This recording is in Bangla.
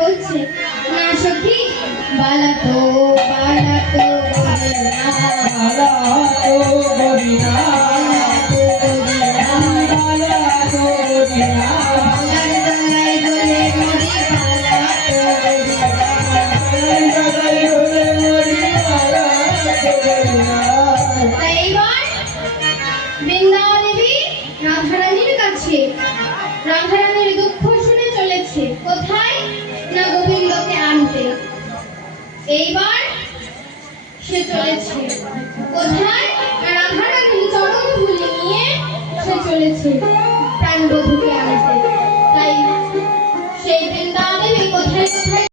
বলছে না সখী বালা তো বৃন্দাবন দেবী রাধারানীর কাছে রাধারানীর দুঃখ শুনে চলেছে কোথায় না গোবিন্দকে আনতে। এইবার সে চলেছে কোথায় না রাধারানীর চরণ ধুলি নিয়ে সে চলেছে প্রাণবধূকে আনতে। তাই সেই বৃন্দাবন দেবী কোথায় কোথায়